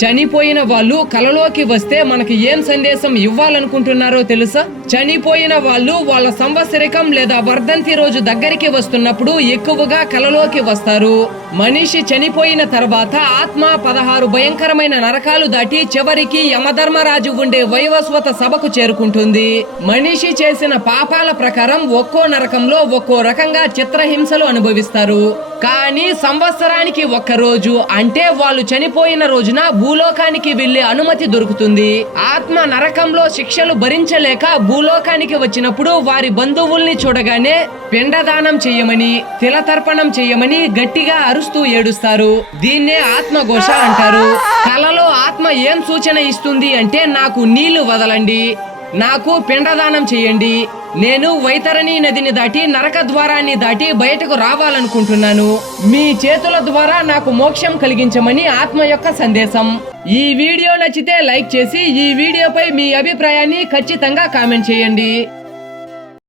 చనిపోయిన వాళ్ళు కలలోకి వస్తే మనకి ఏం సందేశం ఇవ్వాలనుకుంటున్నారో తెలుసా? చనిపోయిన వాళ్ళు వాళ్ళ సంవత్సరికం లేదా వర్ధంతి రోజు దగ్గరికి వస్తున్నప్పుడు ఎక్కువగా కలలోకి వస్తారు. మనిషి చనిపోయిన తర్వాత ఆత్మ 16 భయంకరమైన నరకాలు దాటి చివరికి యమధర్మరాజు ఉండే వైవస్వత సభకు చేరుకుంటుంది. మనిషి చేసిన పాపాల ప్రకారం ఒక్కో నరకంలో ఒక్కో రకంగా చిత్రహింసలు అనుభవిస్తారు. కానీ సంవత్సరానికి ఒక్కరోజు అంటే వాళ్ళు చనిపోయిన రోజున భూలోకానికి వెళ్లే అనుమతి దొరుకుతుంది. ఆత్మ నరకంలో శిక్షలు భరించలేక భూలోకానికి వచ్చినప్పుడు వారి బంధువుల్ని చూడగానే పిండదానం చెయ్యమని, తిలతర్పణం చెయ్యమని గట్టిగా అరుస్తూ ఏడుస్తారు. దీన్నే ఆత్మఘోష అంటారు. కలలో ఆత్మ ఏం సూచన ఇస్తుంది అంటే, నాకు నీళ్లు వదలండి, నాకు పిండదానం చేయండి, నేను వైతరణి నదిని దాటి నరక ద్వారాన్ని దాటి బయటకు రావాలనుకుంటున్నాను, మీ చేతుల ద్వారా నాకు మోక్షం కలిగించమని ఆత్మ యొక్క సందేశం. ఈ వీడియో నచ్చితే లైక్ చేసి ఈ వీడియోపై మీ అభిప్రాయాన్ని ఖచ్చితంగా కామెంట్ చేయండి.